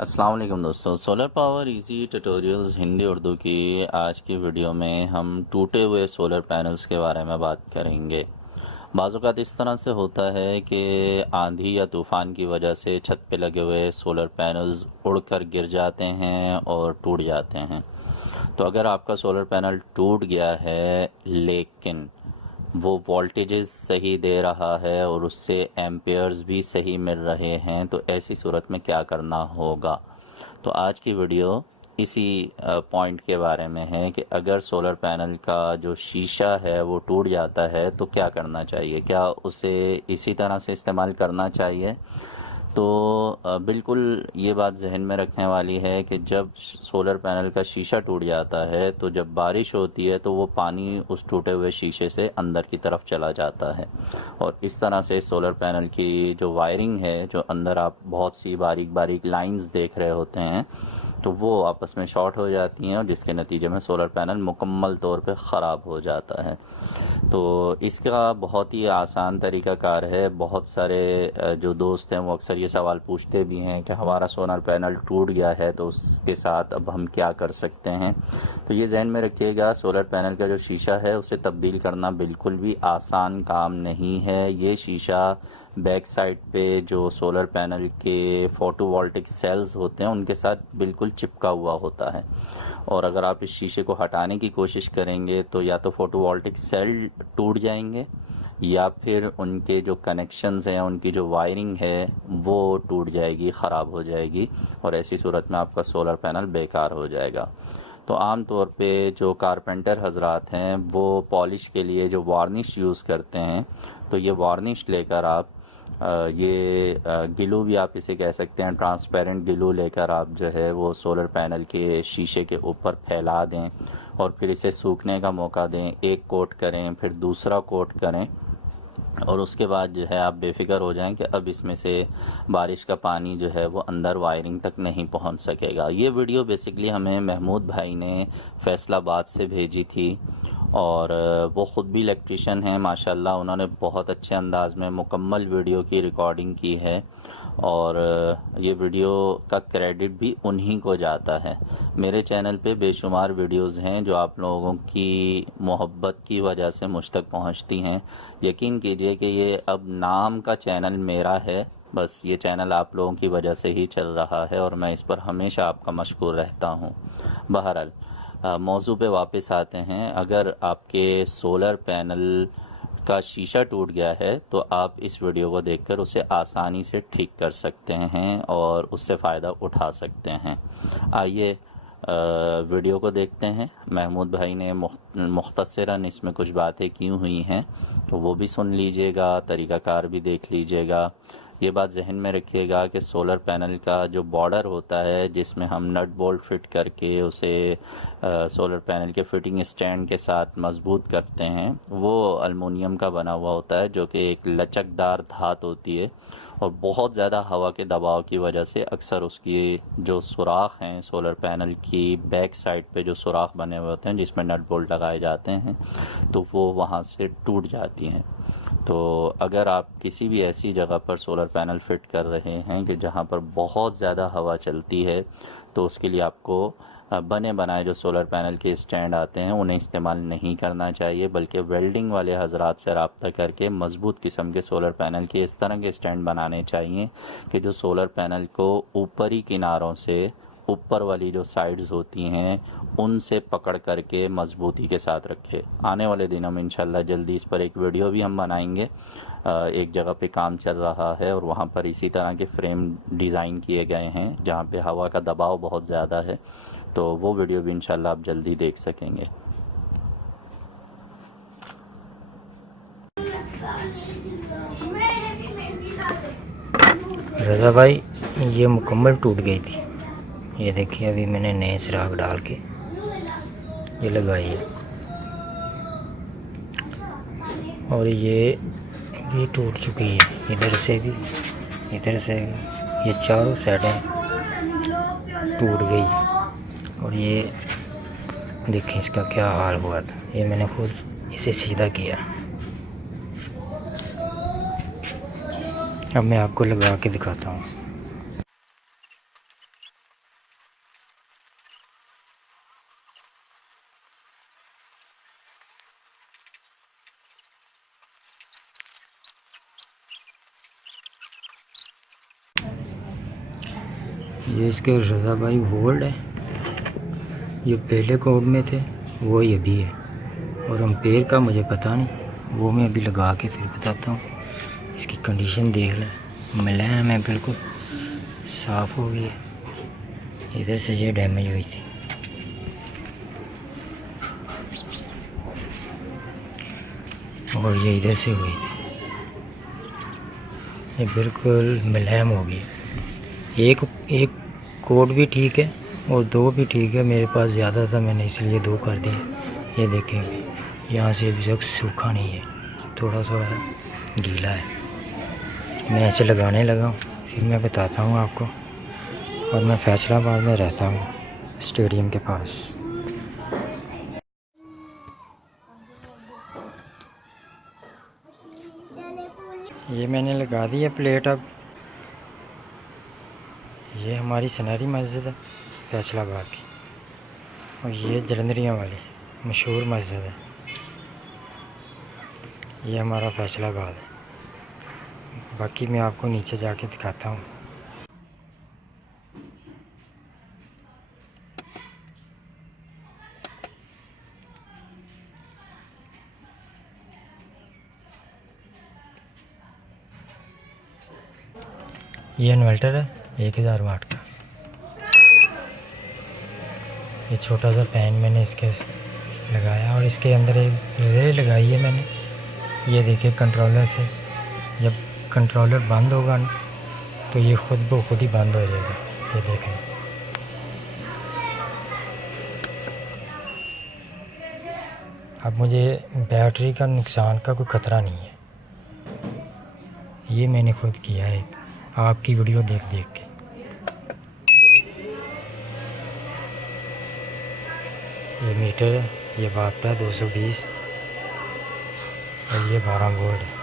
अस्सलाम वालेकुम दोस्तों, solar power easy tutorials Hindi Urdu की आज की वीडियो में हम टूटे हुए सोलर पैनल्स के बारे में बात करेंगे। बाज़ औक़ात इस तरह से होता है कि आंधी या तूफ़ान की वजह से छत पे लगे हुए सोलर पैनल्स उड़कर गिर जाते हैं और टूट जाते हैं। तो अगर आपका सोलर पैनल टूट गया है लेकिन वो वोल्टेजेस सही दे रहा है और उससे एम्पेयर्स भी सही मिल रहे हैं, तो ऐसी सूरत में क्या करना होगा। तो आज की वीडियो इसी पॉइंट के बारे में है कि अगर सोलर पैनल का जो शीशा है वो टूट जाता है तो क्या करना चाहिए, क्या उसे इसी तरह से इस्तेमाल करना चाहिए। तो बिल्कुल ये बात जहन में रखने वाली है कि जब सोलर पैनल का शीशा टूट जाता है तो जब बारिश होती है तो वो पानी उस टूटे हुए शीशे से अंदर की तरफ चला जाता है और इस तरह से सोलर पैनल की जो वायरिंग है, जो अंदर आप बहुत सी बारीक बारीक लाइंस देख रहे होते हैं, तो वो आपस में शॉर्ट हो जाती हैं और जिसके नतीजे में सोलर पैनल मुकम्मल तौर पे ख़राब हो जाता है। तो इसका बहुत ही आसान तरीक़ाकार है। बहुत सारे जो दोस्त हैं वो अक्सर ये सवाल पूछते भी हैं कि हमारा सोलर पैनल टूट गया है तो उसके साथ अब हम क्या कर सकते हैं। तो ये जहन में रखिएगा, सोलर पैनल का जो शीशा है उसे तब्दील करना बिल्कुल भी आसान काम नहीं है। ये शीशा बैक साइड पे जो सोलर पैनल के फोटोवोल्टिक सेल्स होते हैं उनके साथ बिल्कुल चिपका हुआ होता है और अगर आप इस शीशे को हटाने की कोशिश करेंगे तो या तो फोटोवोल्टिक सेल टूट जाएंगे या फिर उनके जो कनेक्शंस हैं, उनकी जो वायरिंग है वो टूट जाएगी, ख़राब हो जाएगी और ऐसी सूरत में आपका सोलर पैनल बेकार हो जाएगा। तो आम तौर पे जो कारपेंटर हजरात हैं वो पॉलिश के लिए जो वार्निश यूज़ करते हैं, तो ये वार्निश लेकर आप ये ग्लू भी आप इसे कह सकते हैं, ट्रांसपेरेंट ग्लू लेकर आप जो है वो सोलर पैनल के शीशे के ऊपर फैला दें और फिर इसे सूखने का मौका दें। एक कोट करें, फिर दूसरा कोट करें और उसके बाद जो है आप बेफ़िक्र हो जाएं कि अब इसमें से बारिश का पानी जो है वो अंदर वायरिंग तक नहीं पहुंच सकेगा। ये वीडियो बेसिकली हमें महमूद भाई ने फैसलाबाद से भेजी थी और वो ख़ुद भी इलेक्ट्रीशियन हैं माशाल्लाह। उन्होंने बहुत अच्छे अंदाज़ में मुकम्मल वीडियो की रिकॉर्डिंग की है और ये वीडियो का क्रेडिट भी उन्हीं को जाता है। मेरे चैनल पे बेशुमार वीडियोस हैं जो आप लोगों की मोहब्बत की वजह से मुझ तक पहुंचती हैं। यकीन कीजिए कि ये अब नाम का चैनल मेरा है, बस ये चैनल आप लोगों की वजह से ही चल रहा है और मैं इस पर हमेशा आपका मशकूर रहता हूँ। बहरहाल मौजू पे वापस आते हैं। अगर आपके सोलर पैनल का शीशा टूट गया है तो आप इस वीडियो को देखकर उसे आसानी से ठीक कर सकते हैं और उससे फ़ायदा उठा सकते हैं। आइए वीडियो को देखते हैं। महमूद भाई ने मुख्तसरन इसमें कुछ बातें की हुई हैं तो वो भी सुन लीजिएगा, तरीक़ाकार भी देख लीजिएगा। ये बात जहन में रखिएगा कि सोलर पैनल का जो बॉर्डर होता है जिसमें हम नट बोल्ट फिट करके उसे सोलर पैनल के फिटिंग स्टैंड के साथ मजबूत करते हैं, वो अलमुनियम का बना हुआ होता है जो कि एक लचकदार धात होती है और बहुत ज़्यादा हवा के दबाव की वजह से अक्सर उसकी जो सुराख हैं सोलर पैनल की बैक साइड पे जो सुराख बने हुए होते हैं जिसमें नट बोल्ट लगाए जाते हैं तो वो वहाँ से टूट जाती हैं। तो अगर आप किसी भी ऐसी जगह पर सोलर पैनल फ़िट कर रहे हैं कि जहाँ पर बहुत ज़्यादा हवा चलती है तो उसके लिए आपको बने बनाए जो सोलर पैनल के स्टैंड आते हैं उन्हें इस्तेमाल नहीं करना चाहिए, बल्कि वेल्डिंग वाले हजरात से रब्ता करके मज़बूत किस्म के सोलर पैनल के इस तरह के स्टैंड बनाने चाहिए कि जो सोलर पैनल को ऊपरी किनारों से, ऊपर वाली जो साइड्स होती हैं उनसे पकड़ करके मजबूती के साथ रखे। आने वाले दिनों में इंशाल्लाह जल्दी इस पर एक वीडियो भी हम बनाएंगे। एक जगह पे काम चल रहा है और वहाँ पर इसी तरह के फ्रेम डिज़ाइन किए गए हैं जहाँ पे हवा का दबाव बहुत ज़्यादा है, तो वो वीडियो भी इंशाल्लाह आप जल्दी देख सकेंगे। रज़ा भाई ये मुकम्मल टूट गई थी। ये देखिए अभी मैंने नए सुराख डाल के ये लगाई है और ये भी टूट चुकी है, इधर से भी, इधर से भी, ये चारों साइडें टूट गई और ये देखें इसका क्या हाल हुआ था। ये मैंने खुद इसे सीधा किया। अब मैं आपको लगा के दिखाता हूँ। ये इसके रज़ा भाई होल्ड है, ये पहले कोड में थे वो ये भी है, और एम्पेयर का मुझे पता नहीं, वो मैं अभी लगा के फिर बताता हूँ। इसकी कंडीशन देख लें, मुलायम है, बिल्कुल साफ़ हो गई है। इधर से ये डैमेज हुई थी, और ये इधर से हुई थी। ये बिल्कुल मुलायम हो गई। एक कोड भी ठीक है और दो भी ठीक है, मेरे पास ज़्यादा था मैंने इसलिए दो कर दिए। ये देखेंगे यहाँ से अभी तक सूखा नहीं है, थोड़ा थोड़ा गीला है। मैं ऐसे लगाने लगा हूँ, फिर मैं बताता हूँ आपको। और मैं फैसलाबाद में रहता हूँ, स्टेडियम के पास। ये मैंने लगा दी है प्लेट। अब ये हमारी सनहरी मस्जिद है फैसलाबाद की, और ये जलंधरियाँ वाली मशहूर मस्जिद है। ये हमारा फैसलाबाद है। बाकी मैं आपको नीचे जाके दिखाता हूँ। ये इन्वर्टर है 1000 वाट का। ये छोटा सा फैन मैंने इसके लगाया, और इसके अंदर एक रे लगाई है मैंने। ये देखिए कंट्रोलर से, जब कंट्रोलर बंद होगा ना तो ये खुद ब खुद ही बंद हो जाएगा। ये देखें, अब मुझे बैटरी का नुकसान का कोई ख़तरा नहीं है। ये मैंने खुद किया है आपकी वीडियो देख देख के। ये मीटर है, ये वाट है 220, और ये 12 वोल्ट है।